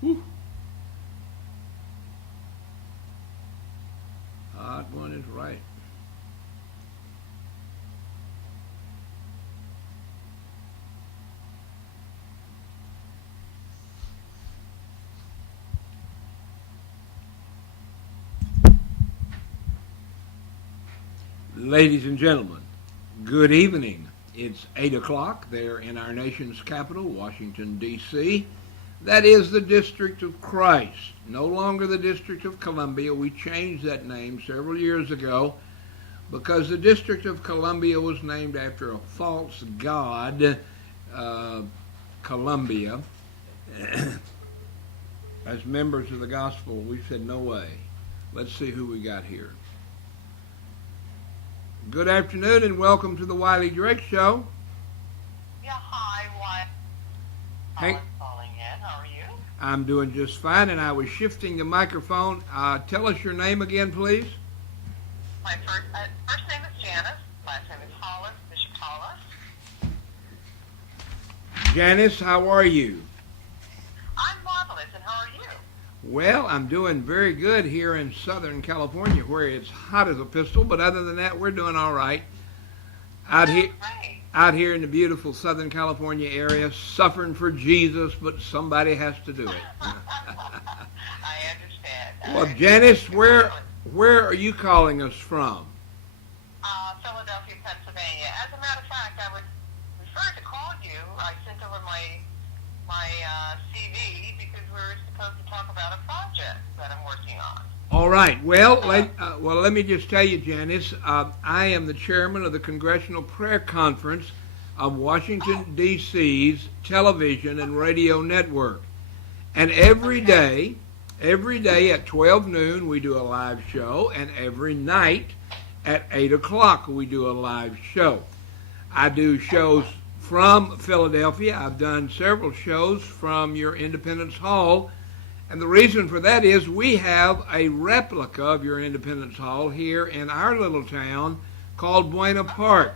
Whew. Odd one is right. Ladies and gentlemen, good evening. It's 8 o'clock there in our nation's capital, Washington, D.C. That is the District of Christ, no longer the District of Columbia. We changed that name several years ago because the District of Columbia was named after a false god, Columbia. As members of the gospel, we said, no way. Let's see who we got here. Good afternoon and welcome to the Wiley Direct Show. Yeah, hi, Wiley. Hey, Calling in. How are you? I'm doing just fine, and I was shifting the microphone. Tell us your name again, please. My first name is Janice. Last name is Hollis, Bishop Hollis. Janice, how are you? I'm marvelous, and how are you? Well, I'm doing very good here in Southern California, where it's hot as a pistol, but other than that, we're doing all right. Out here, Great. out here in the beautiful Southern California area, suffering for Jesus, but somebody has to do it. I understand. Well, Janice, where are you calling us from? Philadelphia, Pennsylvania. As a matter of fact, I was referred to call you. I sent over my CV because we're supposed to talk about a project that I'm working on. All right. Well, let me just tell you, Janice, I am the chairman of the Congressional Prayer Conference of Washington, D.C.'s television and radio network. And every day at 12 noon, we do a live show, and every night at 8 o'clock, we do a live show. I do shows from Philadelphia. I've done several shows from your Independence Hall. And the reason for that is we have a replica of your Independence Hall here in our little town called Buena Park.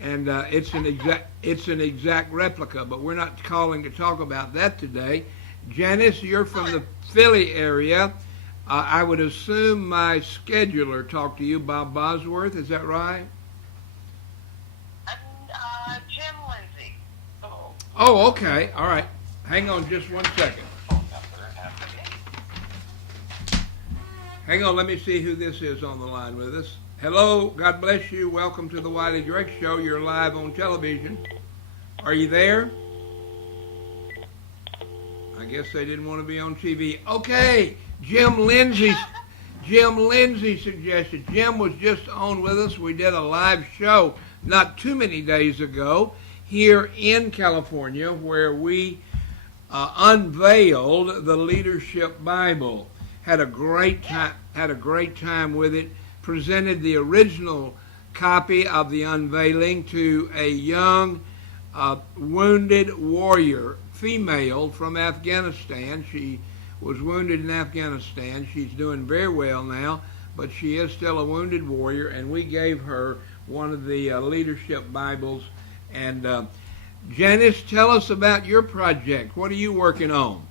And it's an exact replica, but we're not calling to talk about that today. Janice, you're from the Philly area. I would assume my scheduler talked to you, Bob Bosworth. Is that right? And Jim Lindsay. Oh, okay. All right. Hang on just one second. Hang on, let me see who this is on the line with us. Hello, God bless you. Welcome to the Wiley Direct Show. You're live on television. Are you there? I guess they didn't want to be on TV. Okay, Jim Lindsay suggested. Jim was just on with us. We did a live show not too many days ago here in California where we unveiled the Leadership Bible. Had a great time with it. Presented the original copy of the unveiling to a young wounded warrior, female from Afghanistan. She was wounded in Afghanistan. She's doing very well now, but she is still a wounded warrior, and we gave her one of the Leadership Bibles. And Janice, tell us about your project. What are you working on?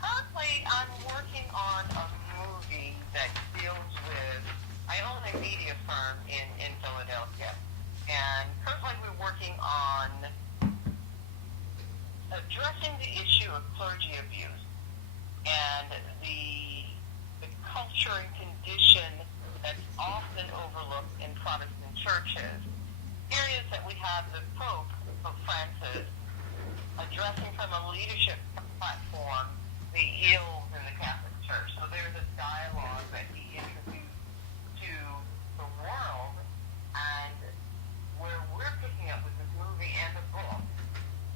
Currently, I'm working on a movie that deals with, I own a media firm in Philadelphia, and currently we're working on addressing the issue of clergy abuse and the culture and condition that's often overlooked in Protestant churches. Areas that we have the Pope Francis, addressing from a leadership platform the ills in the Catholic Church. So there's a dialogue that he introduced to the world, and where we're picking up with this movie and the book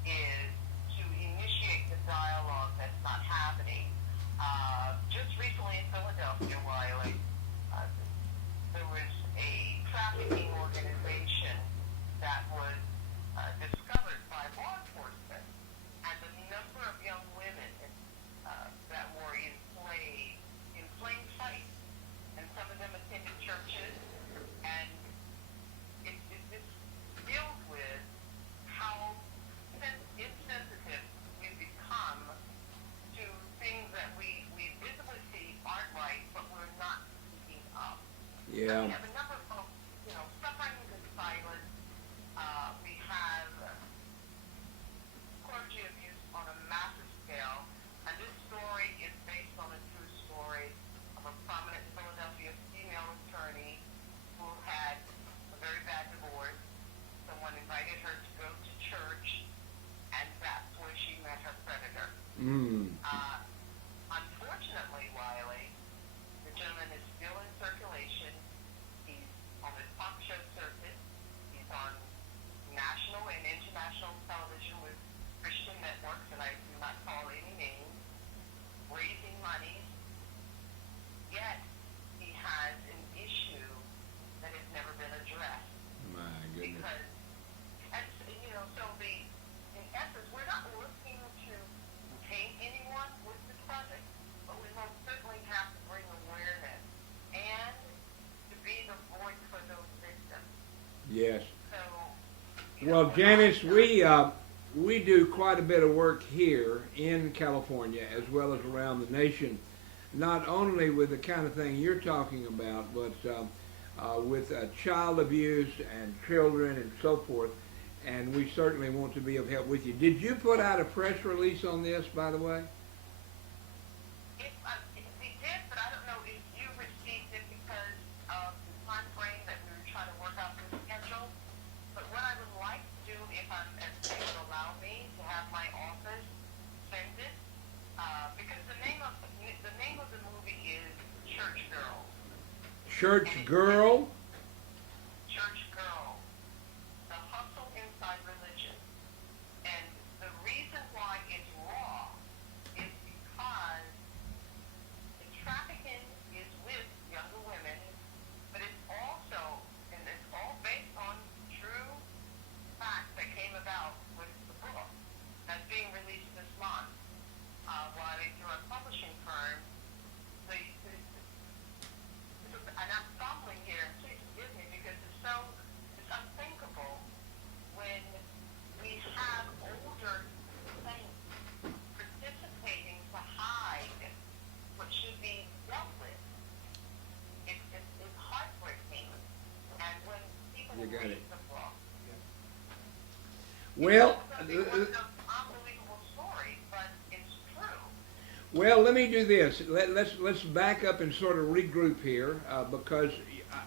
is to initiate the dialogue that's not happening. Just recently in Philadelphia, Wiley, there was a trafficking organization that was discovered by law enforcement, and the number of young women that were in plain sight, and some of them attended churches, and this deals with how insensitive we've become Yes. So, Well, what Janice, I've done, we do quite a bit of work here in California as well as around the nation, not only with the kind of thing you're talking about, but with child abuse and children and so forth. And we certainly want to be of help with you. Did you put out a press release on this, by the way? if we did, but I don't know if you received it because of the time frame that we were trying to work out the schedule. But what I would like to do, if they would allow me to have my office send it, because the name of the movie is Church Girl. Church Girl? Church Girl. The Hustle Inside Religion. And the reason why it's raw is because the trafficking is with younger women, but it's also, and it's all based on true facts that came about with the book that's being released this month. While they do a publishing firm, and I'm stumbling here, and please forgive me because it's unthinkable when we have older saints participating to hide what should be dealt with. It's heartbreaking. And when people You got read it. the book, Well, it's going to be one of those unbelievable stories, but it's true. well, let me do this. Let's back up and sort of regroup here because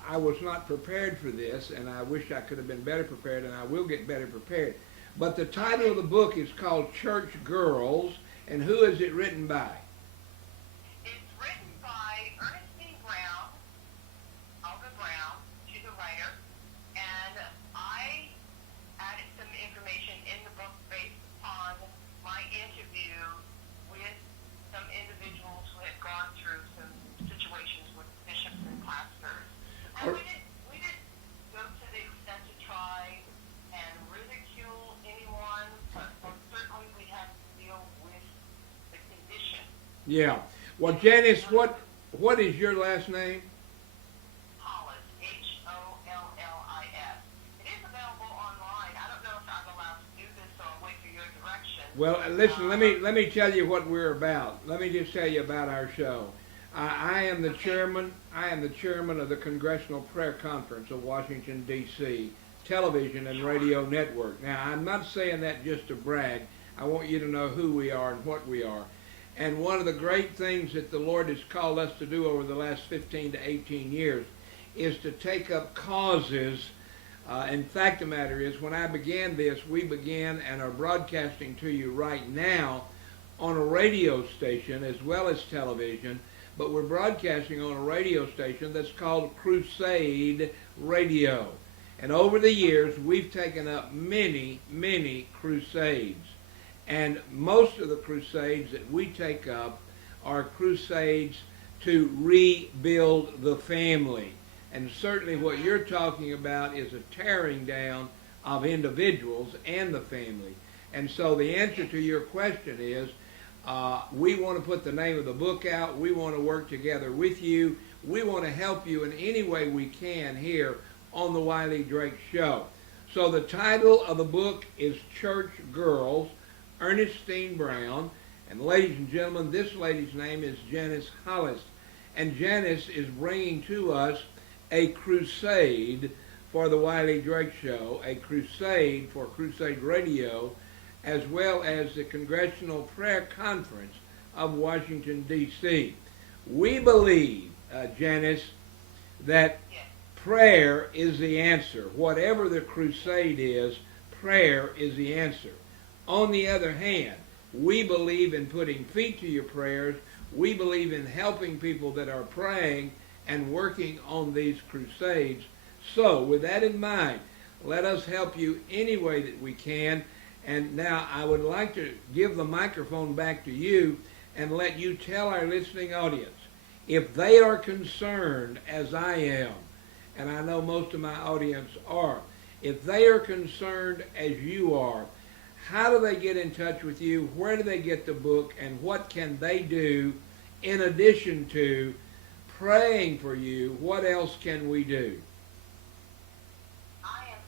I was not prepared for this, and I wish I could have been better prepared, and I will get better prepared. But the title of the book is called Church Girls, and who is it written by? It's written by Ernestine Brown, Olga Brown. She's a writer, and I added some information in the book based upon my interview with some individuals who had gone through some situations with bishops and pastors. And we didn't go to the extent to try and ridicule anyone, but certainly we have to deal with the condition. Yeah. Well, Janice, what is your last name? Hollis, Hollis. It is available online. I don't know if I'm allowed to do this, so I'll wait for your direction. Well, listen. Let me tell you what we're about. Let me just tell you about our show. I am the chairman. I am the chairman of the Congressional Prayer Conference of Washington D.C. Television and Radio Network. Now, I'm not saying that just to brag. I want you to know who we are and what we are. And one of the great things that the Lord has called us to do over the last 15 to 18 years is to take up causes. In fact, the matter is, when I began this, we began and are broadcasting to you right now on a radio station as well as television, but we're broadcasting on a radio station that's called Crusade Radio. And over the years, we've taken up many, many crusades. And most of the crusades that we take up are crusades to rebuild the family. And certainly what you're talking about is a tearing down of individuals and the family. And so the answer to your question is, we want to put the name of the book out. We want to work together with you. We want to help you in any way we can here on the Wiley Drake Show. So the title of the book is Church Girls, Ernestine Brown. And ladies and gentlemen, this lady's name is Janice Hollis. And Janice is bringing to us a crusade for the Wiley Drake Show, a crusade for Crusade Radio, as well as the Congressional Prayer Conference of Washington, D.C. We believe, Janice, that prayer is the answer. Whatever the crusade is, prayer is the answer. On the other hand, we believe in putting feet to your prayers. We believe in helping people that are praying and working on these crusades. So, with that in mind, let us help you any way that we can. And now I would like to give the microphone back to you and let you tell our listening audience, if they are concerned as I am, and I know most of my audience are, if they are concerned as you are, how do they get in touch with you? Where do they get the book? And what can they do in addition to praying for you? What else can we do? I am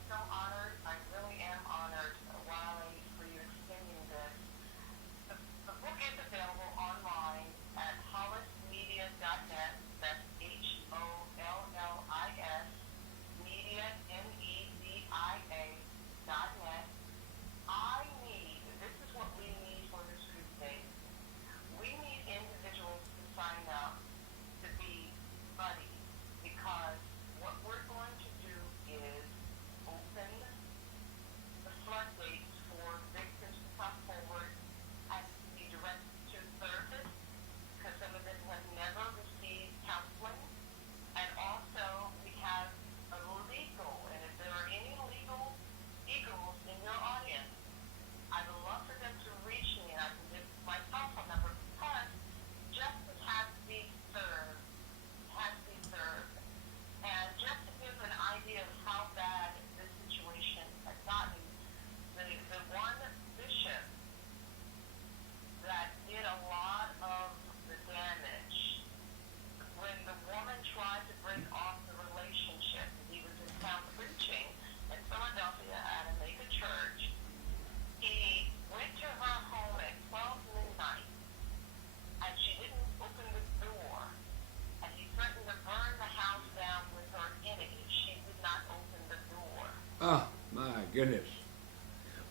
Oh, my goodness.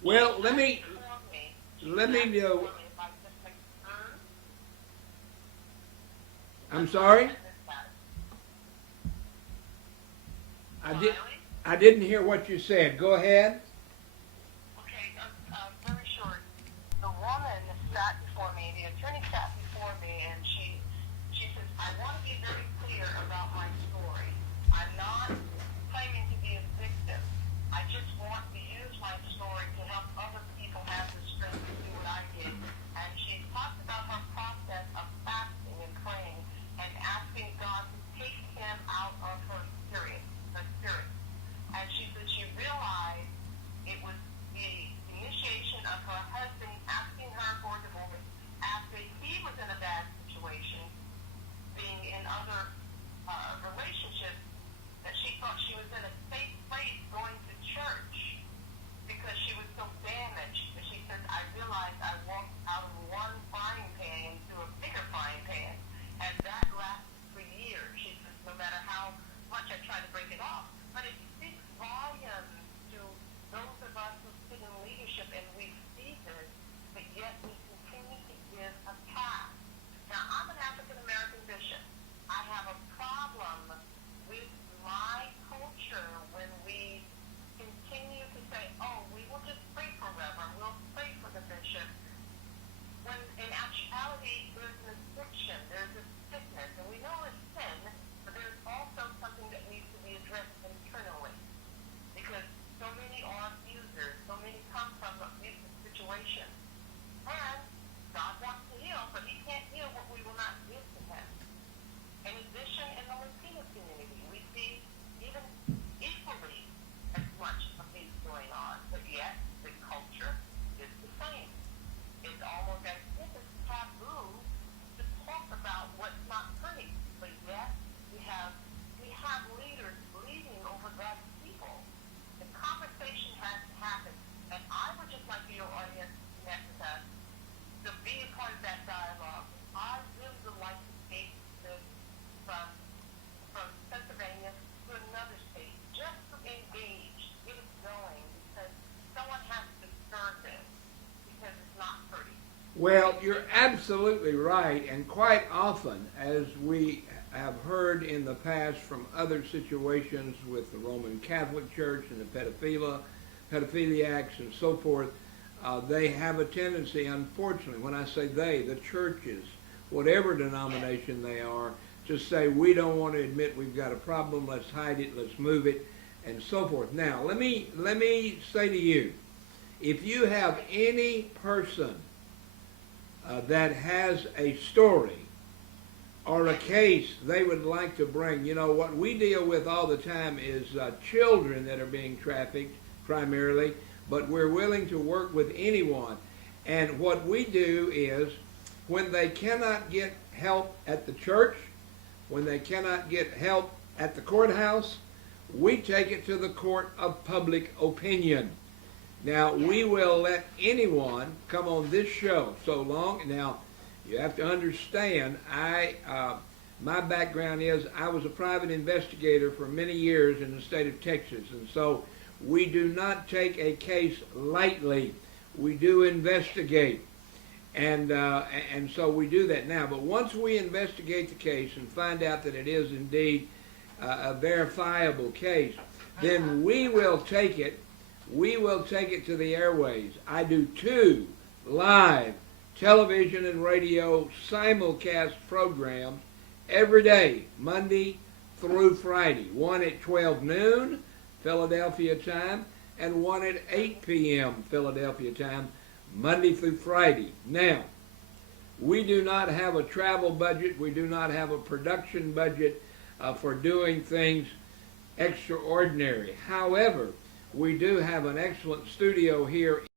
Well, let me know. I'm sorry? I didn't hear what you said. Go ahead. Okay, very short. The woman sat before me, the attorney sat before me, and she says, I want to be very clear about my story. I'm not claiming to be a victim. I just want to use my story to help other people have the strength to do what I did. And she talked about her process of fasting and praying and asking God to take him out of her spirit, the spirit. And she said she realized it was the initiation of her husband asking her for divorce after he was in a bad situation, being in other relationships, that she thought she was in a safe place going to church because she was so damaged. But she says, I realized I walked out of one frying pan into a bigger frying pan, and that lasted for years. She says, no matter how much I try to break it off, but it speaks volumes to those of us who sit in leadership and we see this, but yet we continue to give a pass. Now, I'm an African American bishop. I have a problem with my culture when we continue to say, oh, we will just pray for Reverend, we'll pray for the bishop, when in actuality there's an addiction, there's a sickness, and we know it's sin, but there's also something that needs to be addressed internally. Because so many are abusers, so many come from abusive situations. And God wants to heal, but he can't heal what we will not give to him. In addition, in the Latino community, we see even equally as much abuse going on, but yet the culture is the same. It's almost as if it's taboo to talk about what's not pretty, but yet we have leaders leading over God's people. The conversation has to happen, and I would just like your audience to connect with us to be a part of that dialogue. I really would like to take this from Pennsylvania to another state, just to engage, get it going, because someone has to stir this, because it's not pretty. Well, you're absolutely right, and quite often, as we have heard in the past from other situations with the Roman Catholic Church and the pedophiliacs and so forth, they have a tendency, unfortunately, when I say they, the churches, whatever denomination they are, to say, we don't want to admit we've got a problem, let's hide it, let's move it, and so forth. Now, let me say to you, if you have any person that has a story or a case they would like to bring, you know, what we deal with all the time is children that are being trafficked primarily, but we're willing to work with anyone. And what we do is, when they cannot get help at the church, when they cannot get help at the courthouse, we take it to the court of public opinion. Now, we will let anyone come on this show so long. Now, you have to understand, my background is I was a private investigator for many years in the state of Texas, and so we do not take a case lightly. We do investigate, and so we do that now. But once we investigate the case and find out that it is indeed a verifiable case, then we will take it. We will take it to the airways. I do 2 live television and radio simulcast programs every day, Monday through Friday. One at 12 noon, Philadelphia time, and one at 8 p.m. Philadelphia time, Monday through Friday. Now, we do not have a travel budget. We do not have a production budget for doing things extraordinary. However, we do have an excellent studio here